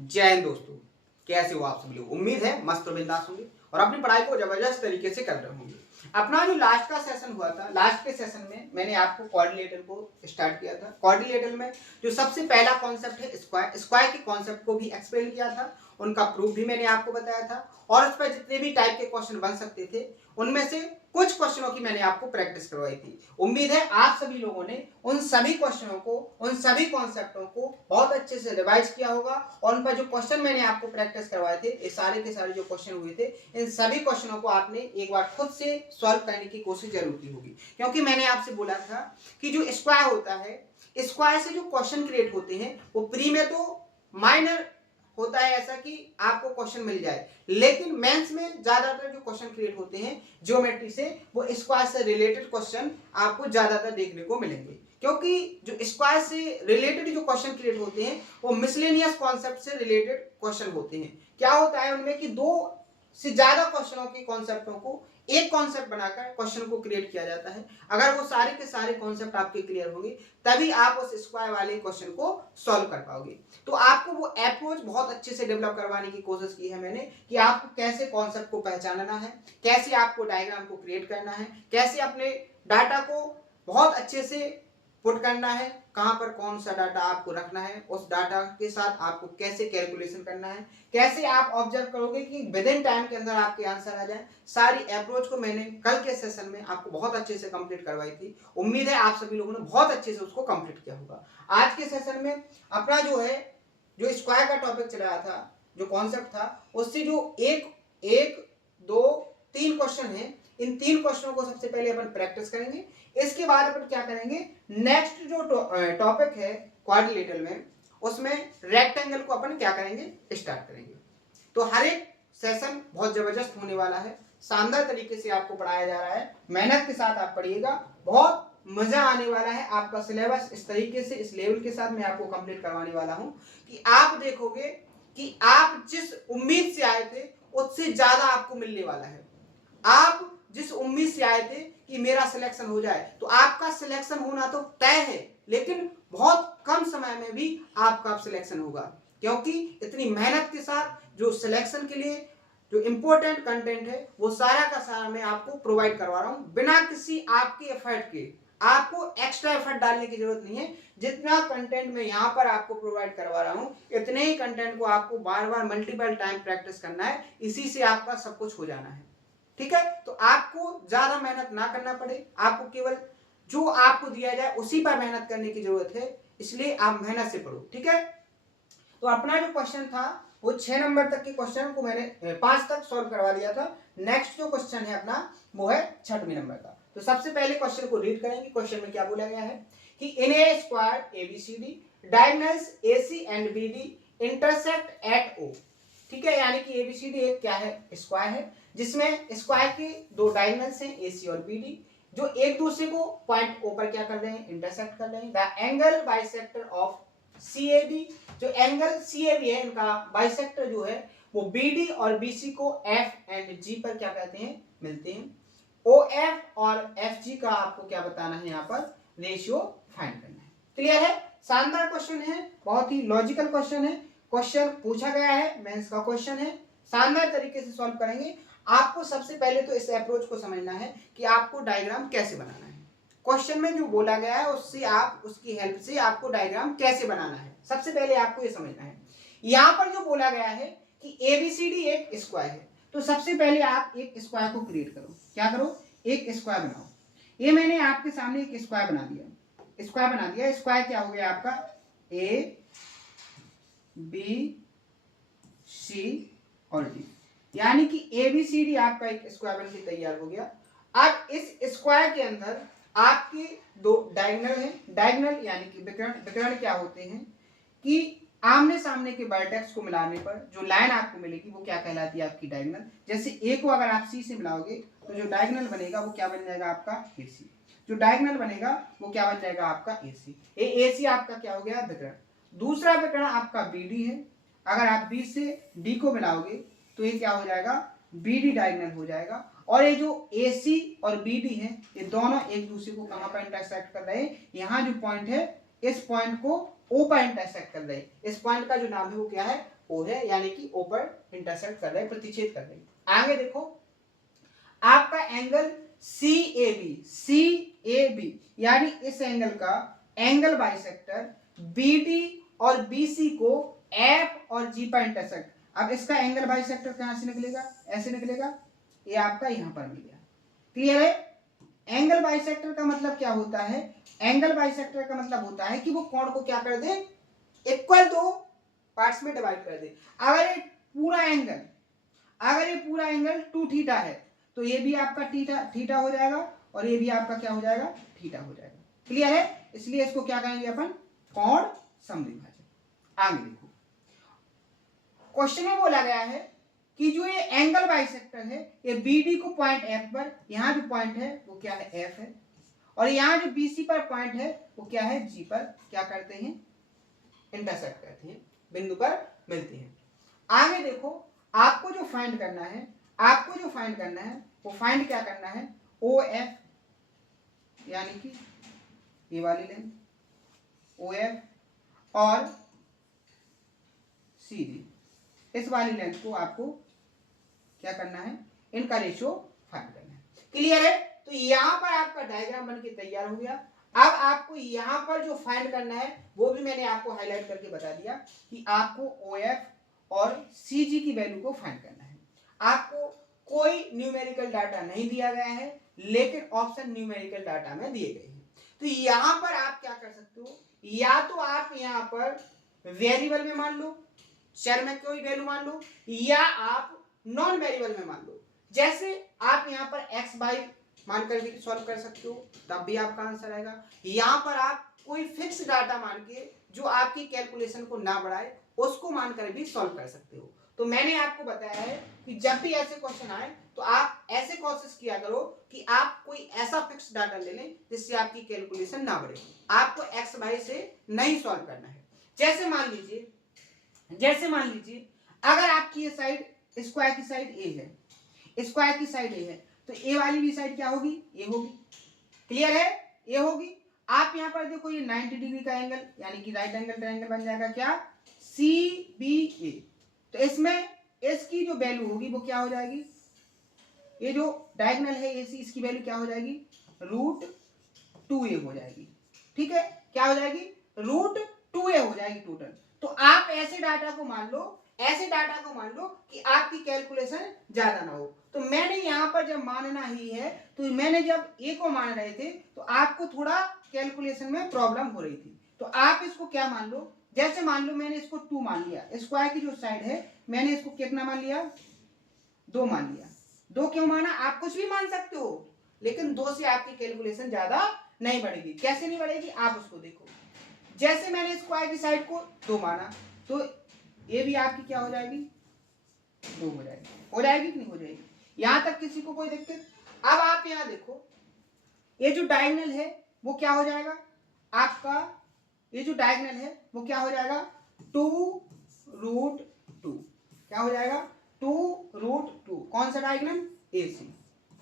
जय हिंद दोस्तों, कैसे हो आप सभी लोग। उम्मीद है मस्त और बिंदास होंगे और अपनी पढ़ाई को जबरदस्त तरीके से कर रहे होंगे। अपना जो लास्ट का सेशन हुआ था, लास्ट के सेशन में मैंने आपको कोऑर्डिनेटर को स्टार्ट किया था। कोऑर्डिनेटर में जो सबसे पहला कॉन्सेप्ट है स्क्वायर, स्क्वायर के कॉन्सेप्ट को भी एक्सप्लेन किया था, उनका प्रूफ भी मैंने आपको बताया था और उस पर जितने भी टाइप के क्वेश्चन बन सकते थे उनमें से कुछ क्वेश्चनों की मैंने आपको प्रैक्टिस करवाई थी। उम्मीद है आप सभी लोगों ने उन सभी क्वेश्चनों को, उन सभी कॉन्सेप्टों को बहुत अच्छे से रिवाइज किया होगा और उन पर जो क्वेश्चन मैंने आपको प्रैक्टिस करवाए थे, ये सारे के सारे जो क्वेश्चन हुए थे, इन सभी क्वेश्चनों को आपने एक बार खुद से सॉल्व करने की कोशिश जरूर की होगी। क्योंकि मैंने आपसे बोला था कि जो स्क्वायर होता है, स्क्वायर से जो क्वेश्चन क्रिएट होते हैं वो प्री में तो माइनर होता है ऐसा कि आपको क्वेश्चन मिल जाए, लेकिन मेंस में ज्यादातर जो क्वेश्चन क्रिएट होते हैं ज्योमेट्री से, वो स्क्वायर से रिलेटेड क्वेश्चन आपको ज्यादातर देखने को मिलेंगे। क्योंकि जो स्क्वायर से रिलेटेड जो क्वेश्चन क्रिएट होते हैं वो मिसलेनियस कॉन्सेप्ट से रिलेटेड क्वेश्चन होते हैं। क्या होता है उनमें कि दो से ज्यादा क्वेश्चनों की कॉन्सेप्टों को एक कॉन्सेप्ट बनाकर क्वेश्चन को क्रिएट किया जाता है। अगर वो सारे के सारे कॉन्सेप्ट आपके क्लियर होंगे तभी आप उस स्क्वायर वाले क्वेश्चन को सॉल्व कर पाओगे। तो आपको वो अप्रोच बहुत अच्छे से डेवलप करवाने की कोशिश की है मैंने कि आपको कैसे कॉन्सेप्ट को पहचानना है, कैसे आपको डायग्राम को क्रिएट करना है, कैसे अपने डाटा को बहुत अच्छे से पुट करना है, कहां पर कौन सा डाटा आपको रखना है, उस डाटा के साथ आपको कैसे कैलकुलेशन करना है, कैसे आप ऑब्जर्व करोगे कि विद इन टाइम के अंदर आपके आंसर आ जाए। सारी अप्रोच को मैंने कल के सेशन में आपको बहुत अच्छे से कंप्लीट करवाई थी। उम्मीद है आप सभी लोगों ने बहुत अच्छे से उसको कंप्लीट किया होगा। आज के सेशन में अपना जो स्क्वायर का टॉपिक चल रहा था, जो कॉन्सेप्ट था, उससे जो एक दो तीन क्वेश्चन है, इन तीन क्वेश्चनों को सबसे पहले अपन प्रैक्टिस करेंगे। इसके बाद अपन क्या करेंगे, नेक्स्ट जो टॉपिक है क्वाड्रिलेटरल में, उसमें रेक्टेंगल को अपन क्या करेंगे, स्टार्ट करेंगे। तो हर एक सेशन बहुत जबरदस्त होने वाला है, शानदार तरीके से आपको पढ़ाया जा रहा है। मेहनत के साथ आप पढ़िएगा, बहुत मजा आने वाला है। आपका सिलेबस इस तरीके से, इस लेवल के साथ मैं आपको कंप्लीट करवाने वाला हूं कि आप देखोगे कि आप जिस उम्मीद से आए थे उससे ज्यादा आपको मिलने वाला है। आप जिस उम्मीद से आए थे कि मेरा सिलेक्शन हो जाए, तो आपका सिलेक्शन होना तो तय है, लेकिन बहुत कम समय में भी आपका सिलेक्शन होगा। क्योंकि इतनी मेहनत के साथ जो सिलेक्शन के लिए जो इंपॉर्टेंट कंटेंट है वो सारा का सारा मैं आपको प्रोवाइड करवा रहा हूं, बिना किसी आपके एफर्ट के। आपको एक्स्ट्रा एफर्ट डालने की जरूरत नहीं है। जितना कंटेंट मैं यहाँ पर आपको प्रोवाइड करवा रहा हूँ, इतने ही कंटेंट को आपको बार बार मल्टीपल टाइम प्रैक्टिस करना है, इसी से आपका सब कुछ हो जाना है। ठीक है, तो आपको ज्यादा मेहनत ना करना पड़े, आपको केवल जो आपको दिया जाए उसी पर मेहनत करने की जरूरत है, इसलिए आप मेहनत से पढ़ो। ठीक है, तो अपना जो क्वेश्चन था वो 6 नंबर तक के क्वेश्चन को मैंने 5 तक सॉल्व करवा दिया था। नेक्स्ट जो क्वेश्चन है अपना वो है 6वें नंबर का। तो सबसे पहले क्वेश्चन को रीड करेंगे। क्वेश्चन में क्या बोला गया है कि in a square ABCD diagonals AC and BD intersect at O. ठीक है, यानी कि एबीसीडी एक क्या है, स्क्वायर है, जिसमें स्क्वायर के दो डायगोनल्स हैं एसी और बीडी, जो एक दूसरे को पॉइंट ओ पर क्या कर रहे हैं, इंटरसेक्ट कर रहे हैं। The angle bisector of CAB, जो एंगल सीएबी है इनका बाइसेक्टर जो है वो बीडी और बीसी को एफ एंड जी पर क्या कहते हैं, मिलते हैं। ओएफ और एफजी का आपको क्या बताना है, यहाँ पर रेशियो फाइंड करना है। क्लियर है, शानदार क्वेश्चन है, बहुत ही लॉजिकल क्वेश्चन है। क्वेश्चन पूछा गया है, मेंस का क्वेश्चन है, शानदार तरीके से सॉल्व करेंगे। आपको सबसे पहले तो इस अप्रोच को समझना है कि आपको डायग्राम कैसे बनाना है। क्वेश्चन में जो बोला गया है उससे आप, उसकी हेल्प से आपको डायग्राम कैसे बनाना है, सबसे पहले आपको ये समझना है। यहां पर जो बोला गया है कि एबीसीडी एक स्क्वायर है, तो सबसे पहले आप एक स्क्वायर को क्रिएट करो। क्या करो, एक स्क्वायर बनाओ। ये मैंने आपके सामने एक स्क्वायर बना दिया, स्क्वायर बना दिया। स्क्वायर क्या हो गया आपका, ए बी सी और डी, यानी कि एबीसीडी आपका एक स्क्वायर बन के तैयार हो गया। अब इस स्क्वायर के अंदर आपके दो डायगोनल हैं। डायगोनल यानी कि विकर्ण क्या होते हैं कि आमने सामने के वर्टेक्स को मिलाने पर जो लाइन आपको मिलेगी वो क्या कहलाती है, आपकी डायगोनल। जैसे ए को अगर आप सी से मिलाओगे तो जो डायगोनल बनेगा वो क्या बन जाएगा, आपका एसी। जो डायगोनल बनेगा वो क्या बन जाएगा, आपका एसी। एसी आपका क्या हो गया, विकर्ण। दूसरा विकर्ण आपका बीडी है। अगर आप बी से डी को मिलाओगे तो ये क्या हो जाएगा, बीडी डायगोनल हो जाएगा। और ये जो AC और BD है, ये दोनों एक दूसरे को कहां पर इंटरसेक्ट कर रहे हैं, यहाँ जो पॉइंट है इस पॉइंट को O पर इंटरसेक्ट कर रहे हैं। इस पॉइंट का जो नाम है वो क्या है, ओ है, यानी कि ओ पर इंटरसेक्ट कर रहे, प्रतिच्छेद कर रहे। आगे देखो, आपका एंगल CAB यानी इस एंगल का एंगल बाइसेक्टर BD और BC को F और G पर इंटरसेक्ट। अब इसका एंगल बाइसेक्टर कहां से निकलेगा, ऐसे निकलेगा, ये आपका यहां पर मिल गया। क्लियर है? एंगल बाइसेक्टर का मतलब क्या होता है? एंगल बाइसेक्टर का मतलब होता है कि वो कोण को क्या कर दे, इक्वल दो पार्ट्स में डिवाइड कर दे। अगर ये पूरा एंगल 2 थीटा है तो ये भी आपका थीटा हो जाएगा और ये भी आपका क्या हो जाएगा, थीटा हो जाएगा। क्लियर है? इसलिए इसको क्या कहेंगे अपन, कोण समद्विभाजक। आगे देखो, क्वेश्चन में बोला गया है कि जो ये एंगल बाइसेक्टर है ये BD को पॉइंट F पर, यहां जो पॉइंट है वो क्या है, F है, और यहां जो BC पर पॉइंट है वो क्या है, G पर क्या करते हैं, इंटरसेक्ट करते हैं, बिंदु पर मिलते हैं। आगे देखो, आपको जो फाइंड करना है वो फाइंड क्या करना है, OF यानी कि ये वाली लेंथ OF और CD, इस वाली लेंथ को आपको क्या करना है, इनका रेशियो फाइंड करना है। क्लियर है? तो यहां पर आपका डायग्राम बनके तैयार हो गया। अब आपको यहां पर जो फाइंड करना है वो भी मैंने आपको हाईलाइट करके बता दिया कि आपको OF और CG की वैल्यू को फाइंड करना है। आपको कोई न्यूमेरिकल डाटा नहीं दिया गया है, लेकिन ऑप्शन न्यूमेरिकल डाटा में दिए गए हैं। तो यहां पर आप क्या कर सकते हो, या तो आप यहां पर वेरिएबल में मान लो, चर में कोई वैल्यू मान लो, या आप नॉन वेरिएबल में मान लो। जैसे आप यहां पर x बाई मान कर भी सॉल्व कर सकते हो, तब भी आपका आंसर आएगा। यहां पर आप कोई फिक्स डाटा मान के जो आपकी कैलकुलेशन को ना बढ़ाए उसको मानकर भी सॉल्व कर सकते हो। तो मैंने आपको बताया है कि जब भी ऐसे क्वेश्चन आए तो आप ऐसे कोशिश किया करो कि आप कोई ऐसा फिक्स डाटा ले लें जिससे आपकी कैलकुलेशन ना बढ़े। आपको x बाई से नहीं सॉल्व करना है। जैसे मान लीजिए अगर आपकी ये साइड स्क्वायर की साइड A है, स्क्वायर की साइड A है, तो ए वाली भी साइड क्या होगी, ए होगी। क्लियर है? ए होगी। आप यहां पर देखो ये 90 डिग्री का एंगल यानी कि राइट एंगल ट्रायंगल बन जाएगा क्या, CBA। तो इसमें इसकी जो वैल्यू होगी वो क्या हो जाएगी, ये जो डायगोनल है AC, इसकी वैल्यू क्या हो जाएगी, √2a हो जाएगी। ठीक है, क्या हो जाएगी, √2a हो जाएगी टोटल। तो आप ऐसे डाटा को मान लो कि आपकी कैलकुलेशन ज्यादा ना हो। तो मैंने यहां पर जब मानना ही है तो मैंने जब a को मान रहे थे तो आपको थोड़ा कैलकुलेशन में प्रॉब्लम हो रही थी। तो आप इसको क्या मान लो, जैसे मान लो मैंने इसको 2 मान लिया, स्क्वायर की जो साइड है मैंने इसको कितना मान लिया, 2 मान लिया। 2 क्यों माना, आप कुछ भी मान सकते हो, लेकिन 2 से आपकी कैलकुलेशन ज्यादा नहीं बढ़ेगी। कैसे नहीं बढ़ेगी, आप उसको देखो। जैसे मैंने स्क्वायर की साइड को 2 माना तो ये भी आपकी क्या हो जाएगी, 2 हो जाएगी कि नहीं हो जाएगी। यहां तक किसी को कोई दिक्कत? अब आप यहां देखो, ये जो डायगोनल है वो क्या हो जाएगा आपका, ये जो डायगोनल है वो क्या हो जाएगा, 2√2। क्या हो जाएगा, 2√2। कौन सा डायगोनल,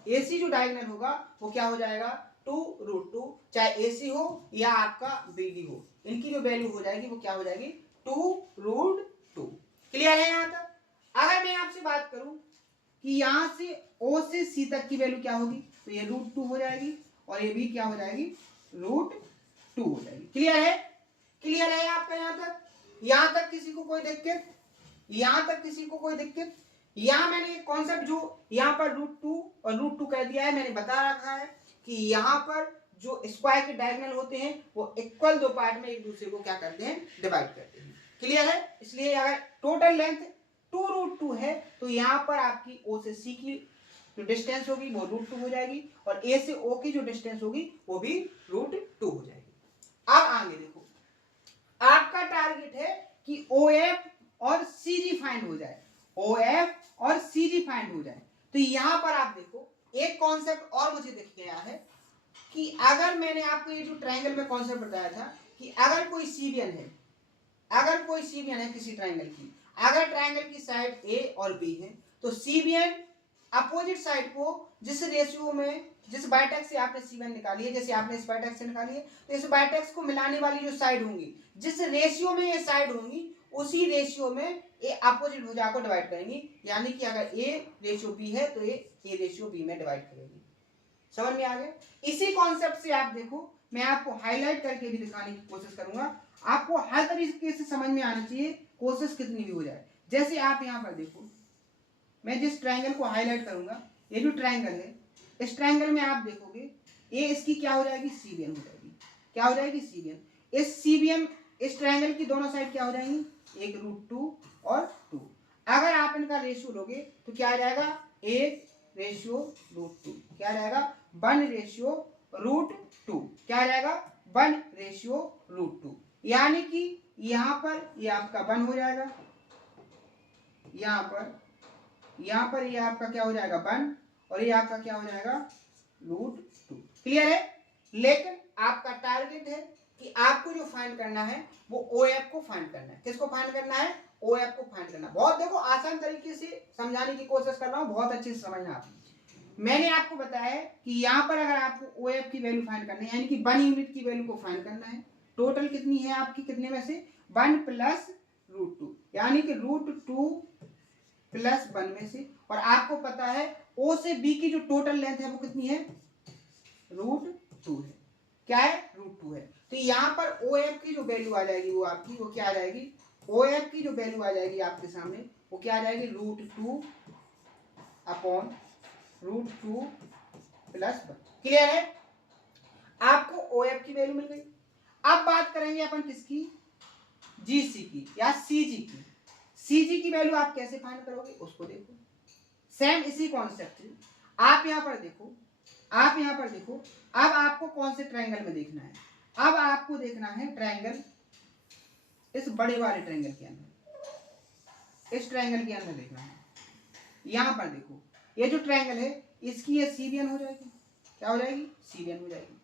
AC जो डायगोनल होगा वो क्या हो जाएगा, 2√2। चाहे AC हो या आपका BD हो, इनकी जो वैल्यू हो जाएगी वो क्या हो जाएगी, 2√2। क्लियर है? यहां तक अगर मैं आपसे बात करूं कि यहां से O से C तक की वैल्यू क्या होगी, तो ये √2 हो जाएगी और ये भी क्या हो जाएगी, √2 हो जाएगी। क्लियर है? क्लियर है आपका? यहां तक किसी को कोई दिक्कत? यहां मैंने एक कॉन्सेप्ट जो यहां पर √2 और √2 कर दिया है, मैंने बता रखा है कि यहां पर जो स्क्वायर के डायगोनल होते हैं वो इक्वल 2 पार्ट में एक दूसरे को क्या करते हैं, डिवाइड करते हैं। क्लियर है? इसलिए अगर टोटल लेंथ 2√2 है तो यहां पर आपकी O से C की जो डिस्टेंस होगी वो √2 हो जाएगी और A से O की जो डिस्टेंस होगी वो भी √2 हो जाएगी। अब आगे देखो, आपका टारगेट है कि OF और CG फाइंड हो जाए, तो यहां पर आप देखो एक कॉन्सेप्ट और मुझे दिख गया है कि अगर मैंने आपको ये जो ट्रायंगल में कॉन्सेप्ट बताया था कि अगर कोई सीबियन है किसी ट्रायंगल की, अगर ट्रायंगल की साइड A और B है तो सीबियन अपोजिट साइड को जिस रेशियो में, जिस बाइटेक्स से आपने C1 निकाली है, जैसे आपने इस बाइटेक्स से निकाली है, तो इस बाइटेक्स को मिलाने वाली जो साइड होंगी, जिस रेशियो में ये साइड होंगी उसी रेशियो में ए अपोजिट भुजा को डिवाइड करेंगी, यानी कि अगर ए रेशियो बी है तो ए रेशियो बी में डिवाइड करेगी। समझ में आ गया? इसी कॉन्सेप्ट से आप देखो, मैं आपको हाईलाइट करके भी दिखाने की कोशिश करूंगा, आपको हर तरीके से समझ में आना चाहिए, कोशिश कितनी भी हो जाए। जैसे आप यहाँ पर देखो, मैं जिस ट्रायंगल को हाईलाइट करूंगा, ये जो ट्रायंगल है, इस ट्रायंगल में आप देखोगे ए इसकी क्या हो जाएगी, सीबीएन हो जाएगी। क्या हो जाएगी, सीबीएन। इस सीबीएन, इस ट्रायंगल की दोनों साइड क्या हो जाएंगी, एक √2 और 2। अगर आप इनका रेशियो लोगे तो क्या आ जाएगा, 1 रेशियो √2, क्या रहेगा, 1 रेशियो √2, क्या आ जाएगा, 1 रेशियो √2। यानी कि यहाँ पर ये आपका 1 हो जाएगा, यहाँ पर ये आपका क्या हो जाएगा, 1, और ये आपका क्या हो जाएगा, √2। क्लियर है? लेकिन आपका टारगेट है कि आपको जो फाइंड करना है वो OF को फाइंड करना है। किसको फाइंड करना है, OF को फाइंड करना है। बहुत देखो आसान तरीके से समझाने की कोशिश कर रहा हूँ, बहुत अच्छे से समझना आप। मैंने आपको बताया है कि यहाँ पर अगर आपको OF की वैल्यू फाइंड करना है, यानी कि 1 यूनिट की वैल्यू को फाइंड करना है, टोटल कितनी है आपकी, कितने में से, 1 प्लस √2, यानी कि √2 प्लस 1 में से, और आपको पता है O से B की जो टोटल लेंथ है वो कितनी है, √2 है। क्या है, √2 है। तो यहाँ पर OF की जो वैल्यू आ जाएगी वो आपकी, वो क्या आ जाएगी, OF की जो वैल्यू आ जाएगी आपके सामने, वो क्या आ जाएगी, √2 अपॉन √2 प्लस 1। क्लियर है? आपको OF की वैल्यू मिल गई। अब बात करेंगे अपन किसकी, GC की या CG की। CG की वैल्यू आप कैसे फाइंड करोगे उसको देखो, सेम इसी कॉन्सेप्ट है। आप यहाँ पर देखो, अब आपको कौन से ट्रायंगल में देखना है, अब आपको देखना है ट्रायंगल, इस बड़े वाले ट्रायंगल के अंदर, इस ट्रायंगल के अंदर देखना है। यहाँ पर देखो, ये जो ट्रायंगल है इसकी ये सीबीएन हो जाएगी। क्या हो जाएगी, सीबीएन हो जाएगी।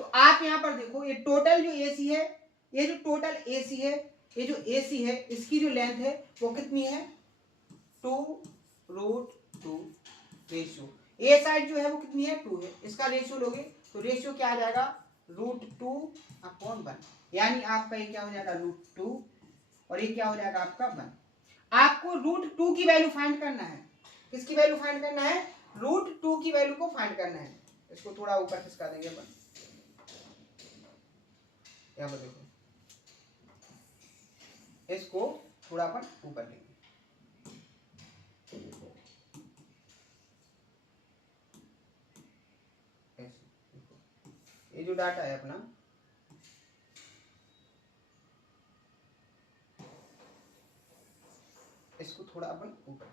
तो आप यहाँ पर देखो, ये टोटल जो AC है, ये जो टोटल AC है, ये जो AC है, इसकी जो लेंथ है वो कितनी है, 2√2 रेशियो। ए साइड जो है वो कितनी है, 2 है। इसका रेशियो लोगे तो रेशियो क्या आ जाएगा, √2 अपॉन 1, यानी आपका ये क्या हो जाएगा, √2, और ये क्या हो जाएगा आपका 1। आपको √2 की वैल्यू फाइंड करना है। किसकी वैल्यू फाइंड करना है, √2 की वैल्यू को फाइंड करना है। इसको थोड़ा ऊपर खिसका देंगे अपन, यहाँ पर देखो, इसको थोड़ा अपन ऊपर लेंगे। ये जो डाटा है अपना, इसको थोड़ा अपन ऊपर,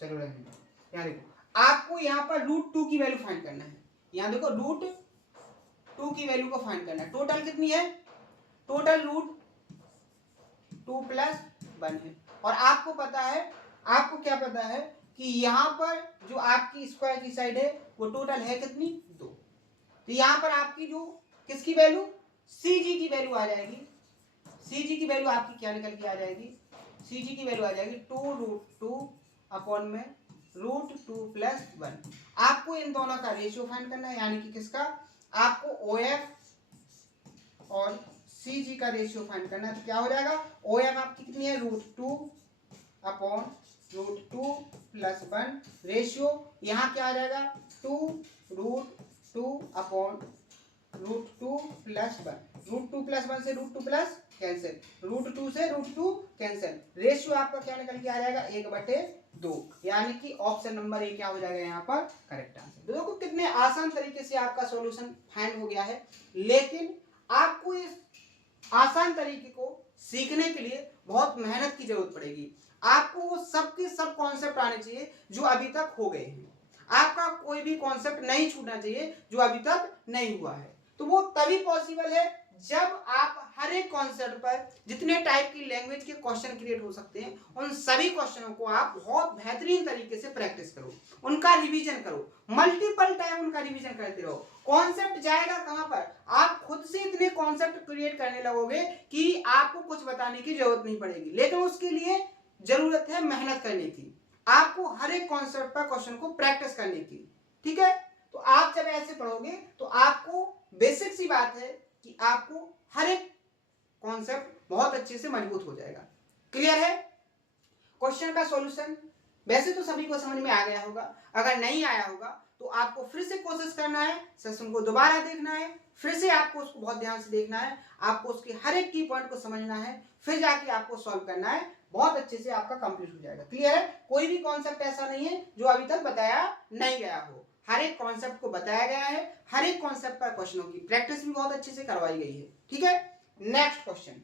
चलो रहने दो। यहाँ देखो, आपको यहाँ पर √2 की वैल्यू फाइंड करना है। यहाँ देखो, √2 की वैल्यू को फाइंड करना है। टोटल कितनी है, टोटल √2 प्लस 1 है। और आपको पता है, आपको क्या पता है कि यहाँ पर जो आपकी स्क्वायर की साइड है वो टोटल है कितनी, 2। तो यहाँ पर आपकी जो किसकी वैल्यू, CG की वैल्यू आ जाएगी। CG की वैल्यू आपकी क्या निकल के आ जाएगी, CG की वैल्यू आ जाएगी 2√2 अपॉन में √2 प्लस 1। आपको इन दोनों का रेशियो फाइंड करना है, यानी कि किसका, आपको OF और CG का रेशियो फाइंड करना है। तो क्या हो जाएगा, OF आपकी कितनी है, √2 अपॉन √2 प्लस 1, रेशियो यहाँ क्या आ जाएगा, 2√2 अपॉन √2 प्लस 1। √2 प्लस 1 से √2 प्लस कैंसिल, √2 से √2 कैंसिल, रेशियो आपका क्या निकल के आ जाएगा, 1/2, यानी कि ऑप्शन नंबर ए क्या हो जाएगा यहाँ पर करेक्ट आंसर। देखो कितने आसान तरीके से आपका सॉल्यूशन फाइंड हो गया है। लेकिन आपको इस आसान तरीके को सीखने के लिए बहुत मेहनत की जरूरत पड़ेगी। आपको वो सब के सब कॉन्सेप्ट आने चाहिए जो अभी तक हो गए हैं। आपका कोई भी कॉन्सेप्ट नहीं छूटना चाहिए जो अभी तक नहीं हुआ है। तो वो तभी पॉसिबल है जब आप हर एक कॉन्सेप्ट पर जितने टाइप की लैंग्वेज के क्वेश्चन क्रिएट हो सकते हैं उन सभी क्वेश्चनों को आप बहुत बेहतरीन तरीके से प्रैक्टिस करो, उनका रिवीजन करो, मल्टीपल टाइम उनका रिवीजन करते रहो। कॉन्सेप्ट जाएगा कहां पर, आप खुद से इतने कॉन्सेप्ट क्रिएट करने लगोगे कि आपको कुछ बताने की जरूरत नहीं पड़ेगी। लेकिन उसके लिए जरूरत है मेहनत करने की, आपको हर एक कॉन्सेप्ट पर क्वेश्चन को प्रैक्टिस करने की। ठीक है, तो आप जब ऐसे पढ़ोगे तो आपको बेसिक सी बात है कि आपको हर एक कॉन्सेप्ट बहुत अच्छे से मजबूत हो जाएगा। क्लियर है? क्वेश्चन का सॉल्यूशन वैसे तो सभी को समझ में आ गया होगा, अगर नहीं आया होगा तो आपको फिर से कोशिश करना है, सेशन को दोबारा देखना है, फिर से आपको उसको बहुत ध्यान से देखना है, आपको उसके हर एक की पॉइंट को समझना है, फिर जाके आपको सॉल्व करना है, बहुत अच्छे से आपका कंप्लीट हो जाएगा। क्लियर है? कोई भी कॉन्सेप्ट ऐसा नहीं है जो अभी तक बताया नहीं गया हो, हर एक कॉन्सेप्ट को बताया गया है, हर एक कॉन्सेप्ट पर क्वेश्चनों की प्रैक्टिस भी बहुत अच्छे से करवाई गई है। ठीक है, नेक्स्ट क्वेश्चन।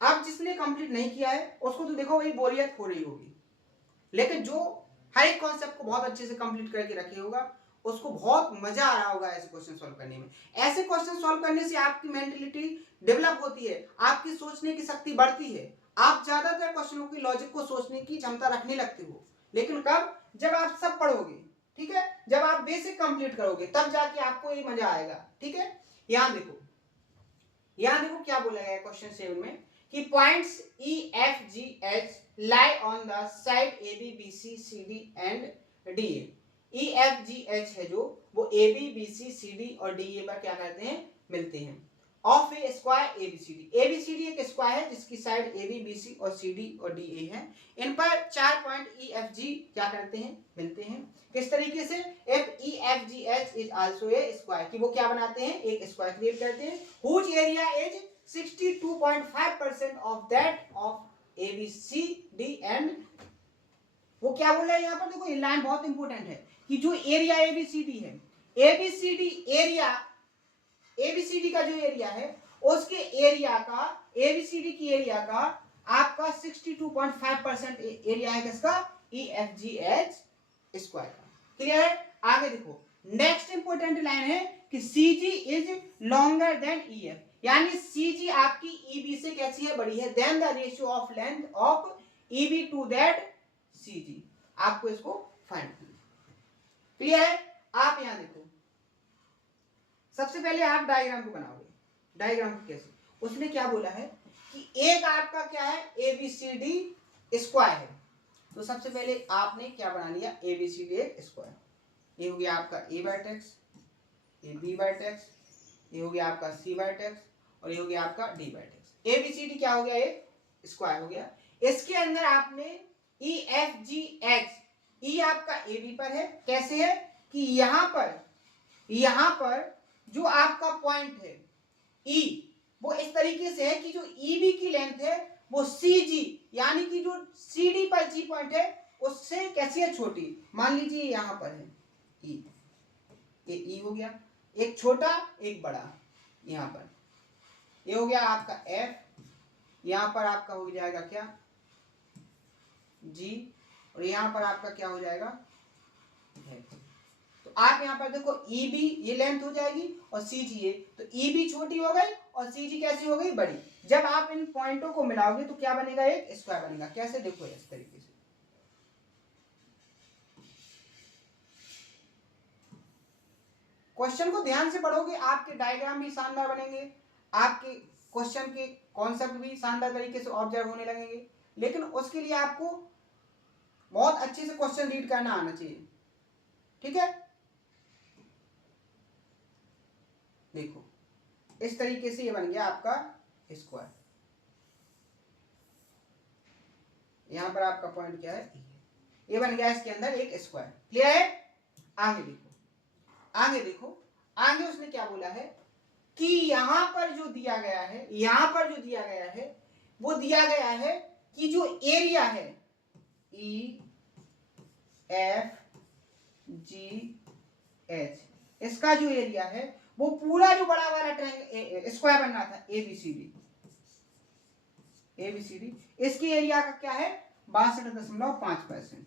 अब जिसने कंप्लीट नहीं किया है उसको तो देखो वही बोरियत हो रही होगी, लेकिन जो हर एक कॉन्सेप्ट को बहुत अच्छे से कंप्लीट करके रखे होगा उसको बहुत मजा आ रहा होगा ऐसे क्वेश्चन सॉल्व करने में। ऐसे क्वेश्चन सॉल्व करने से आपकी मेंटलिटी डेवलप होती है, आपकी सोचने की शक्ति बढ़ती है, आप ज्यादातर क्वेश्चनों की लॉजिक को सोचने की क्षमता रखने लगते हो। लेकिन कब? जब आप सब पढ़ोगे, ठीक है, जब आप बेसिक कंप्लीट करोगे तब जाके आपको ये मजा आएगा। ठीक है, यहां देखो, यहां देखो क्या बोला गया है क्वेश्चन 7 में कि points E F G H lie on the side A B B C C D and D A। E F G H है जो वो A B B C C D और D A पर क्या करते हैं? मिलते हैं। Of A square A B C D। A B C D एक स्क्वायर है जिसकी side A B B C और C D और D A है। इन पर 4 पॉइंट E F G क्या करते हैं? मिलते हैं। किस तरीके से? F E F G H is also a square, कि वो क्या बनाते हैं? एक स्क्वायर क्रिएट करते हैं। Whose area is 62.5% of that of A B C D and वो क्या बोल रहा है यहाँ पर? देखो ये लाइन बहुत इंपॉर्टेंट है कि जो एरिया ABCD है, ABCD एरिया, ABCD का जो एरिया है उसके एरिया का, ABCD की एरिया का आपका 62.5% एरिया है किसका? EFGH स्क्वायर का। क्लियर है? आगे देखो, नेक्स्ट इंपॉर्टेंट लाइन है कि CG is longer than EF, यानी CG आपकी EB से कैसी है? बड़ी है। Then the ratio of length of EB to that CG, आपको इसको फाइंड करना। क्लियर है? आप यहां देखो, सबसे पहले आप डायग्राम को बनाओगे। डायग्राम को कैसे? उसने क्या बोला है कि एक आपका क्या है? ABCD स्क्वायर है। तो सबसे पहले आपने क्या बना लिया? ABCD एक स्क्वायर। ये हो गया आपका A वर्टेक्स, ये B वर्टेक्स, ये हो गया आपका C वर्टेक्स और ये हो गया आपका D वर्टेक्स। ABCD क्या हो गया? एक स्क्वायर हो गया। इसके अंदर आपने EFGH, E आपका AB पर है। कैसे है? कि यहां पर जो आपका पॉइंट है E, वो इस तरीके से है कि जो EB की लेंथ है वो CG, यानी कि जो CD पर G पॉइंट है उससे कैसी है? छोटी। मान लीजिए यहां पर है E, ये E हो गया, एक छोटा एक बड़ा, यहां पर ये हो गया आपका F, यहां पर आपका हो जाएगा क्या? G, और यहां पर आपका क्या हो जाएगा? F। तो आप यहां पर देखो EB ये लेंथ हो जाएगी और CG ये, तो EB छोटी हो गई और CG कैसी हो गई? बड़ी। जब आप इन पॉइंटों को मिलाओगे तो क्या बनेगा? एक स्क्वायर बनेगा। कैसे? देखो इस तरीके से, क्वेश्चन को ध्यान से पढ़ोगे आपके डायग्राम भी शानदार बनेंगे, आपके क्वेश्चन के कॉन्सेप्ट भी शानदार तरीके से ऑब्जर्व होने लगेंगे। लेकिन उसके लिए आपको बहुत अच्छे से क्वेश्चन रीड करना आना चाहिए। ठीक है, देखो इस तरीके से ये बन गया आपका स्क्वायर। यहां पर आपका पॉइंट क्या है? ये बन गया इसके अंदर एक स्क्वायर। क्लियर है? आगे देखो, आगे देखो, आगे उसने क्या बोला है कि यहां पर जो दिया गया है, यहां पर जो दिया गया है वो दिया गया है कि जो एरिया है EFGH, इसका जो एरिया है वो पूरा जो बड़ा वाला ट्रायंगल स्क्वायर बन रहा था ABCD, इसके एरिया का क्या है? 62.5%।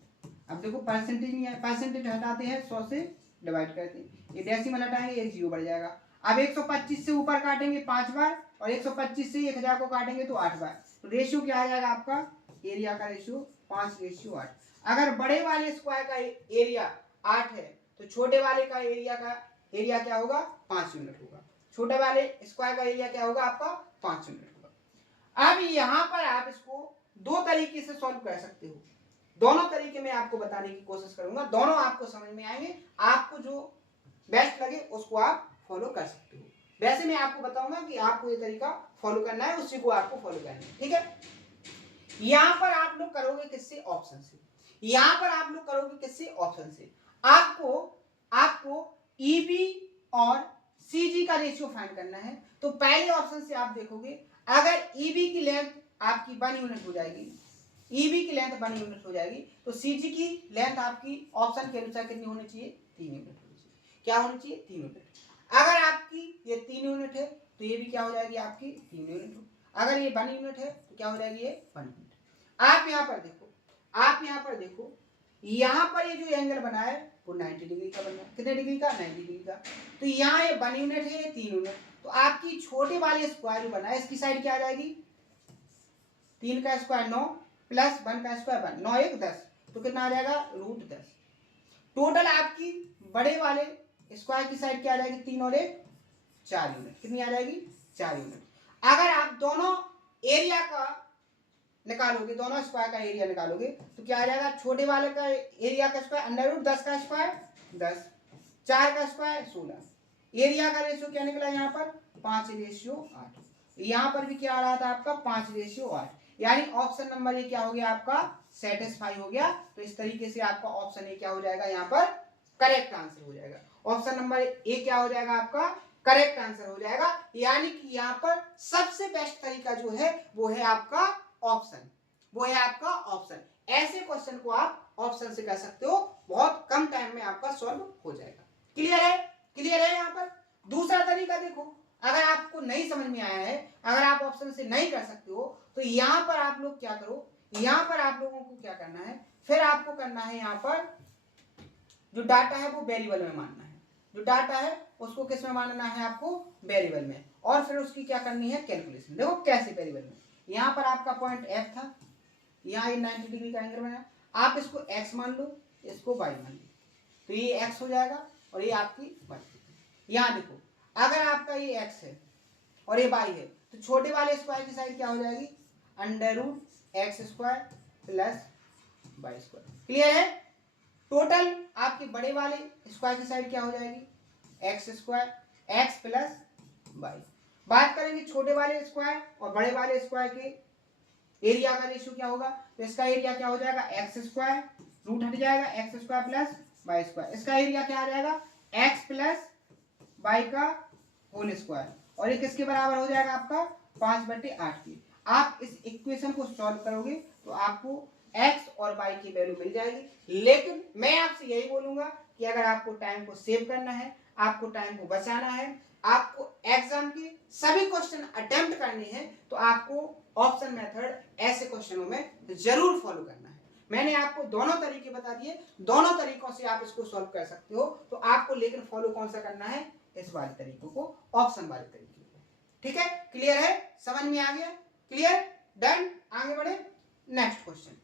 अब देखो परसेंटेज नहीं है, परसेंटेज हटाते हैं 100 से डिवाइड करते हैं, ये डेसिमल हटाएंगे एक जीरो बढ़ जाएगा। अब 125 से ऊपर काटेंगे 5 बार और 125 से 1000 को काटेंगे तो 8 बार। तो रेशियो क्या आ जाएगा आपका? एरिया का रेशियो 5:8। अगर बड़े वाले स्क्वायर का एरिया 8 है तो छोटे वाले का एरिया क्या होगा? 5 यूनिट होगा। छोटे वाले स्क्वायर का एरिया क्या होगा आपका? 5 यूनिट होगा। अब यहां पर आप इसको दो तरीके से सॉल्व कर सकते हो, दोनों तरीके में आपको बताने की कोशिश करूंगा, दोनों आपको समझ में आएंगे, आपको जो बेस्ट लगे उसको आप फॉलो कर सकते हो। वैसे मैं आपको बताऊंगा कि आपको ये तरीका फॉलो करना है, उसी को आपको फॉलो करना है, ठीक है। यहां पर आप लोग करोगे किससे, ऑप्शन से। यहां पर आप लोग करोगे किससे, ऑप्शन से। आपको ईबी और सीजी का रेशियो फाइंड करना है। तो पहले ऑप्शन से आप देखोगे, अगर ईबी की लेंथ आपकी 1 यूनिट हो जाएगी, ईबी की लेंथ 1 यूनिट हो जाएगी, तो सीजी की लेंथ आपकी ऑप्शन के अनुसार कितनी होनी चाहिए, 3 यूनिट होनी चाहिए। क्या होनी चाहिए, 3 यूनिट। अगर आपकी ये 3 यूनिट है तो ये भी क्या हो जाएगी, आपकी 3 यूनिट हो। अगर ये 1 यूनिट है तो क्या हो जाएगी, ये 1 यूनिट। आप यहाँ पर देखो, यहाँ पर ये जो एंगल बना है वो 90 डिग्री का बना है। कितने डिग्री का, 90 डिग्री का। तो यहाँ ये 1 यूनिट है, ये 3 यूनिट। तो आपकी छोटे वाले स्क्वायर जो बना है इसकी साइड क्या आ जाएगी, 3 का स्क्वायर 9 प्लस 1 का स्क्वायर 1, 9 1 10, तो कितना आ जाएगा, √10। टोटल आपकी बड़े वाले स्क्वायर की साइड क्या आ जाएगी, 3 और 1 4 यूनिट। कितनी आ जाएगी, 4 यूनिट। अगर आप दोनों एरिया का निकालोगे, दोनों स्क्वायर का एरिया निकालोगे, तो क्या आ जाएगा, छोटे वाले का एरिया का स्क्वायर √10 का स्क्वायर 10, 4 का स्क्वायर 16। एरिया का रेशियो क्या निकला यहाँ पर, 5:8। यहाँ पर भी क्या आ रहा था आपका, 5:8, यानी ऑप्शन नंबर ये क्या हो गया आपका, सेटिस्फाई हो गया। तो इस तरीके से आपका ऑप्शन ए क्या हो जाएगा, यहाँ पर करेक्ट आंसर हो जाएगा। ऑप्शन नंबर ए क्या हो जाएगा आपका, करेक्ट आंसर हो जाएगा। यानी कि यहाँ पर सबसे बेस्ट तरीका जो है वो है आपका ऑप्शन, वो है आपका ऑप्शन। ऐसे क्वेश्चन को आप ऑप्शन से कर सकते हो, बहुत कम टाइम में आपका सॉल्व हो जाएगा। क्लियर है, क्लियर है। यहाँ पर दूसरा तरीका देखो, अगर आपको नहीं समझ में आया है, अगर आप ऑप्शन से नहीं कर सकते हो, तो यहाँ पर आप लोग क्या करो, यहाँ पर आप लोगों को क्या करना है, फिर आपको करना है, यहाँ पर जो डाटा है वो वेरिएबल में मानना है। जो डाटा है उसको किस में मानना है, आपको वेरिएबल में, और फिर उसकी क्या करनी है, कैलकुलेशन। देखो कैसे, वेरिएबल में यहाँ पर आपका पॉइंट F था, यहाँ ये 90 डिग्री का एंगल बनाया, आप इसको x मान लो, इसको y मान लो, तो ये x हो जाएगा और ये आपकी y। यहाँ देखो, अगर आपका ये x है और ये y है, तो छोटे वाले स्क्वायर की साइड क्या हो जाएगी, √x² प्लस y²। क्लियर है। टोटल आपके बड़े वाले स्क्वायर की साइड क्या हो जाएगी, x² x प्लस y। बात करेंगे छोटे वाले स्क्वायर और बड़े वाले स्क्वायर के एरिया का रेशियो क्या होगा, तो इसका एरिया क्या हो जाएगा, x², रूट हट जाएगा, x² प्लस y²। इसका एरिया क्या आ जाएगा, x प्लस y का होल स्क्वायर, और ये किसके बराबर हो जाएगा आपका, 5/8 की। आप इस इक्वेशन को सॉल्व करोगे तो आपको x और y की वैल्यू मिल जाएगी। लेकिन मैं आपसे यही बोलूंगा कि अगर आपको टाइम को सेव करना है, आपको टाइम को बचाना है, आपको एग्जाम के सभी क्वेश्चन अटेम्प्ट करने हैं, तो आपको ऑप्शन मेथड ऐसे क्वेश्चनों में जरूर फॉलो करना है। मैंने आपको दोनों तरीके बता दिए, दोनों तरीकों से आप इसको सॉल्व कर सकते हो। तो आपको लेकिन फॉलो कौन सा करना है, इस वाले तरीकों को, ऑप्शन वाले तरीके को। ठीक है, क्लियर है, समझ में आ गया, क्लियर, डन। आगे बढ़े, नेक्स्ट क्वेश्चन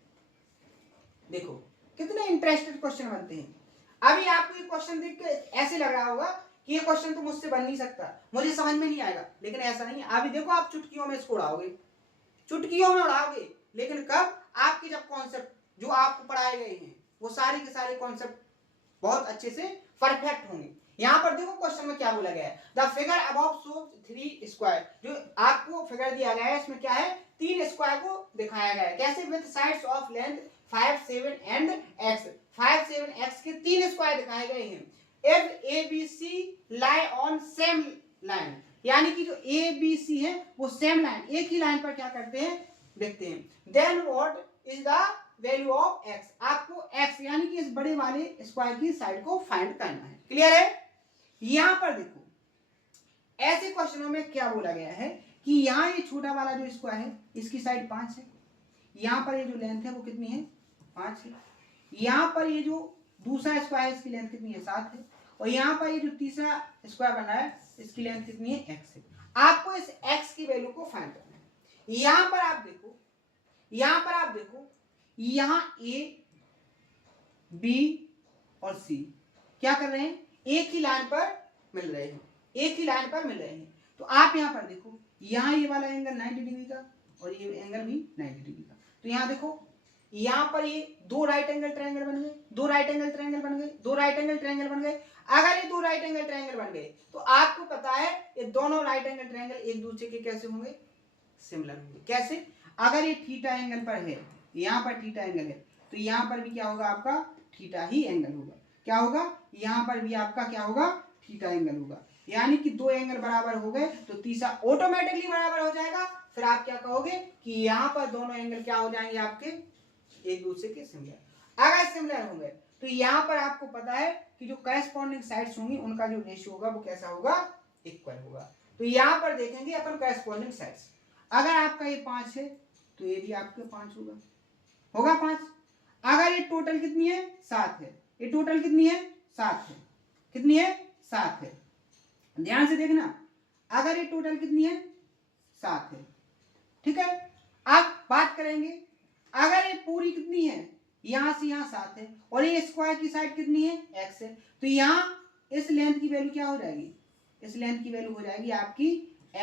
देखो, कितने इंटरेस्टेड क्वेश्चन बनते हैं। अभी आपको ये क्वेश्चन देख के ऐसे लग रहा होगा कि ये क्वेश्चन तो मुझसे बन नहीं सकता, मुझे समझ में नहीं आएगा, लेकिन ऐसा नहीं है। अभी देखो, आप चुटकियों में इसको उड़ाओगे, चुटकियों में उड़ाओगे, लेकिन कब, आपके जब कॉन्सेप्ट जो आपको पढ़ाए गए हैं वो सारे के सारे कॉन्सेप्ट बहुत अच्छे से परफेक्ट होंगे। यहाँ पर देखो क्वेश्चन में क्या बोला गया है, the figure above shows 3 square. जो आपको फिगर दिया गया है इसमें क्या है, 3 स्क्वायर को दिखाया गया है। कैसे, with sides of length 5 7 and x, 5 7 x के 3 स्क्वायर दिखाए गए हैं। If ABC lie on same line, यानी कि जो ABC है वो सेम लाइन, एक ही लाइन पर क्या करते हैं, देखते हैं। Then what is the value of x, आपको x यानी कि इस बड़े वाले स्क्वायर की साइड को फाइंड करना है। क्लियर है। यहां पर देखो, ऐसे क्वेश्चनों में क्या बोला गया है कि यहाँ ये छोटा वाला जो स्क्वायर है इसकी साइड 5 है, यहाँ पर ये जो लेंथ है वो कितनी है, 5 है। यहाँ पर ये जो दूसरा स्क्वायर है इसकी लेंथ कितनी है, 7 है। और यहाँ पर ये जो तीसरा स्क्वायर बना है इसकी लेंथ कितनी है, x है। आपको इस x की वैल्यू को फाइंड करना है। यहाँ पर आप देखो, यहाँ A B और C क्या कर रहे हैं, एक ही लाइन पर मिल रहे हैं, एक ही लाइन पर मिल रहे हैं। तो आप यहाँ पर देखो, यहाँ ये वाला एंगल 90 डिग्री का और ये एंगल भी 90 डिग्री का। तो यहाँ देखो, यहाँ पर ये 2 राइट एंगल ट्रायंगल बन गए, 2 राइट एंगल ट्रायंगल बन गए, 2 राइट एंगल ट्रायंगल बन गए। अगर ये 2 राइट एंगल ट्रायंगल बन गए तो आपको पता है ये दोनों राइट एंगल ट्रायंगल एक दूसरे के कैसे होंगे, सिमिलर होंगे। कैसे? अगर ये थीटा एंगल पर है, यहाँ पर थीटा एंगल है, तो यहाँ पर भी क्या होगा आपका थीटा ही एंगल होगा। क्या होगा? यहाँ पर भी आपका क्या होगा? थीटा एंगल होगा। यानी कि दो एंगल बराबर हो गए तो तीसरा ऑटोमेटिकली बराबर हो जाएगा। फिर आप क्या कहोगे कि यहाँ पर दोनों एंगल क्या हो जाएंगे आपके एक दूसरे के सिमिलर। अगर सिमिलर होंगे तो यहाँ पर आपको पता है कि जो करस्पॉन्डिंग साइड्स होंगी उनका जो रेशियो होगा वो कैसा होगा? इक्वल होगा। तो यहाँ पर देखेंगे अपन करस्पॉन्डिंग साइड्स। अगर आपका ये 5 है तो ये भी आपके 5 होगा 5। अगर ये टोटल कितनी है? 7 है। ये टोटल कितनी है? 7 है। कितनी है? 7 है। ध्यान से देखना, अगर ये टोटल कितनी है? 7 है। ठीक है। अब बात करेंगे, अगर ये पूरी कितनी है? यहां से यहां 7 है और ये स्क्वायर की साइड कितनी है? x है। तो यहां इस लेंथ की वैल्यू क्या हो जाएगी? इस लेंथ की वैल्यू हो जाएगी आपकी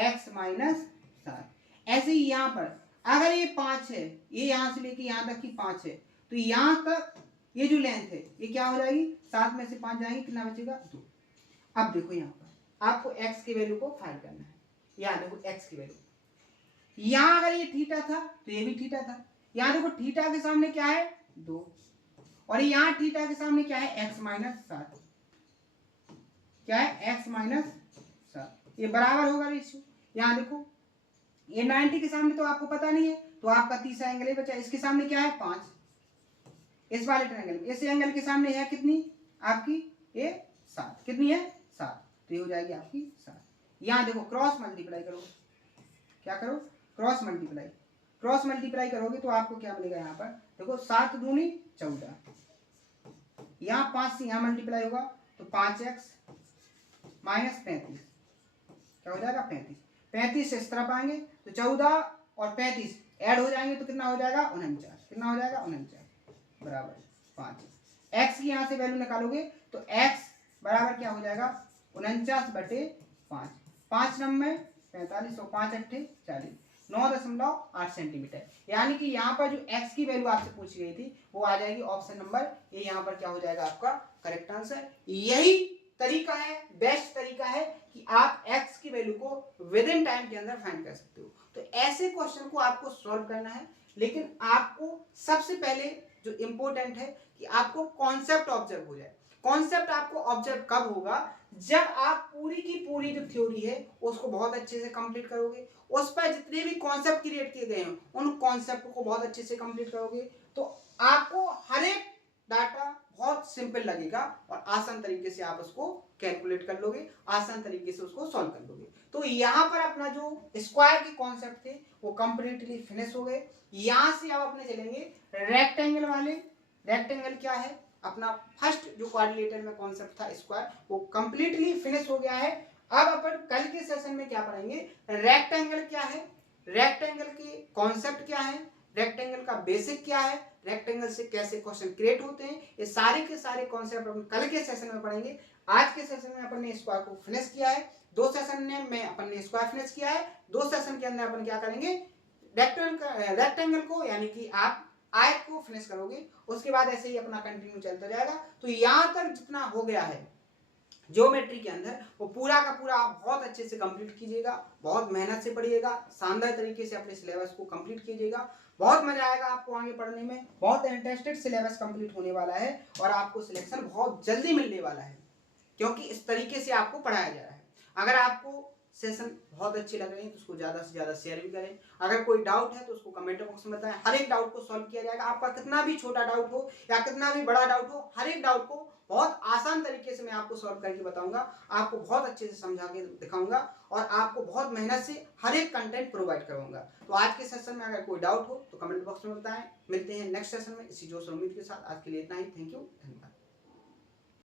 x माइनस 7। ऐसे ही यहां पर अगर ये 5 है, ये यहां से लेके यहां तक की 5 है, तो यहां तक ये जो लेंथ है ये क्या हो जाएगी? 7 में से 5 जाएंगे, कितना बचेगा? 2। अब देखो यहाँ पर आपको x की वैल्यू को फाइंड करना है। यहाँ देखो x की वैल्यू, यहाँ अगर ये थीटा था तो ये भी थीटा था। यहाँ देखो थीटा के सामने क्या है? 2 और यहाँ थीटा के सामने क्या है? x minus 7। क्या है? x minus 7। ये बराबर होगा रेशियो। यहाँ देखो ये 90 के सामने तो आपको पता नहीं है, तो आपका तीसरा एंगल ही बचा। इसके सामने क्या है? 5। इस वाले ट्रायंगल में इस एंगल के सामने है कितनी आपकी? ये 7। कितनी है? 7। तो ये हो जाएगी आपकी 7। यहाँ देखो क्रॉस मल्टीप्लाई करो। क्या करो? Cross multiply. क्रॉस मल्टीप्लाई करोगे तो आपको क्या मिलेगा? यहाँ पर देखो 7 दूनी 14, यहाँ 5 से यहाँ मल्टीप्लाई होगा तो 5x माइनस 35 क्या हो जाएगा? 35। 35 से इस तरफ आएंगे तो 14 और 35 ऐड हो जाएंगे तो कितना हो जाएगा? 49। कितना हो जाएगा? 49 बराबर 5। x की यहाँ से वैल्यू निकालोगे तो x बराबर क्या हो जाएगा? 49/5। 5 नंबर 45 और 5 अट्ठे 40, 9.8 सेंटीमीटर। यानी कि यहाँ पर जो x की वैल्यू आपसे पूछी गई थी वो आ जाएगी ऑप्शन नंबर ये। यहाँ पर क्या हो जाएगा आपका करेक्ट आंसर। यही तरीका है, बेस्ट तरीका है कि आप x की वैल्यू को विद इन टाइम के अंदर फाइंड कर सकते हो। तो ऐसे क्वेश्चन को आपको सॉल्व करना है, लेकिन आपको सबसे पहले जो इंपॉर्टेंट है कि आपको कॉन्सेप्ट ऑब्जर्व हो जाए। कॉन्सेप्ट आपको ऑब्जर्व कब होगा? जब आप पूरी की पूरी जो थ्योरी है उसको बहुत अच्छे से कंप्लीट करोगे, उस पर जितने भी कॉन्सेप्ट क्रिएट किए गए हैं उन कॉन्सेप्ट को बहुत अच्छे से कंप्लीट करोगे, तो आपको हर एक डाटा बहुत सिंपल लगेगा और आसान तरीके से आप उसको कैलकुलेट कर लोगे, आसान तरीके से उसको सॉल्व कर लोगे। तो यहाँ पर अपना जो स्क्वायर के कॉन्सेप्ट थे वो कंप्लीटली फिनिश हो गए। यहाँ से अब अपने चलेंगे रेक्टेंगल वाले। रेक्टेंगल क्या है? अपना फर्स्ट जो कोऑर्डिनेटर में कॉन्सेप्ट था स्क्वायर, वो कंप्लीटली फिनिश हो गया है। अब अपन कल के सेशन में क्या पढ़ेंगे? रेक्टेंगल क्या है, रेक्टेंगल के कॉन्सेप्ट क्या है, रेक्टेंगल का बेसिक क्या है, रेक्टेंगल से कैसे क्वेश्चन क्रिएट होते हैं, ये सारे के सारे कॉन्सेप्ट अपन कल के सेशन में पढ़ेंगे। आज के सेशन में अपन ने स्क्वायर को फिनिश किया है, 2 सेशन में अपन ने स्क्वायर फिनिश किया है। 2 सेशन के अंदर अपन क्या करेंगे? रेक्टेंगल को यानी कि आप आयत को फिनिश करोगे, उसके बाद ऐसे ही अपना कंटिन्यू चलता जाएगा। तो यहाँ तक जितना हो गया है ज्योमेट्री के अंदर वो पूरा का पूरा आप बहुत अच्छे से कंप्लीट कीजिएगा, बहुत मेहनत से पढ़िएगा, शानदार तरीके से अपने सिलेबस को कंप्लीट कीजिएगा। बहुत मजा आएगा आपको आगे पढ़ने में, बहुत इंटरेस्टेड सिलेबस कंप्लीट होने वाला है और आपको सिलेक्शन बहुत जल्दी मिलने वाला है, क्योंकि इस तरीके से आपको पढ़ाया जा रहा है। अगर आपको सेशन बहुत अच्छे लग रहे हैं तो उसको ज़्यादा से ज़्यादा शेयर भी करें। अगर कोई डाउट है तो उसको कमेंट बॉक्स में बताएं, हर एक डाउट को सॉल्व किया जाएगा। आपका कितना भी छोटा डाउट हो या कितना भी बड़ा डाउट हो, हर एक डाउट को बहुत आसान तरीके से मैं आपको सॉल्व करके बताऊंगा, आपको बहुत अच्छे से समझा के दिखाऊंगा और आपको बहुत मेहनत से हर एक कंटेंट प्रोवाइड करूंगा। तो आज के सेशन में अगर कोई डाउट हो तो कमेंट बॉक्स में बताएं। मिलते हैं नेक्स्ट सेशन में इसी जोश और उम्मीद के साथ। आज के लिए इतना ही। Thank you.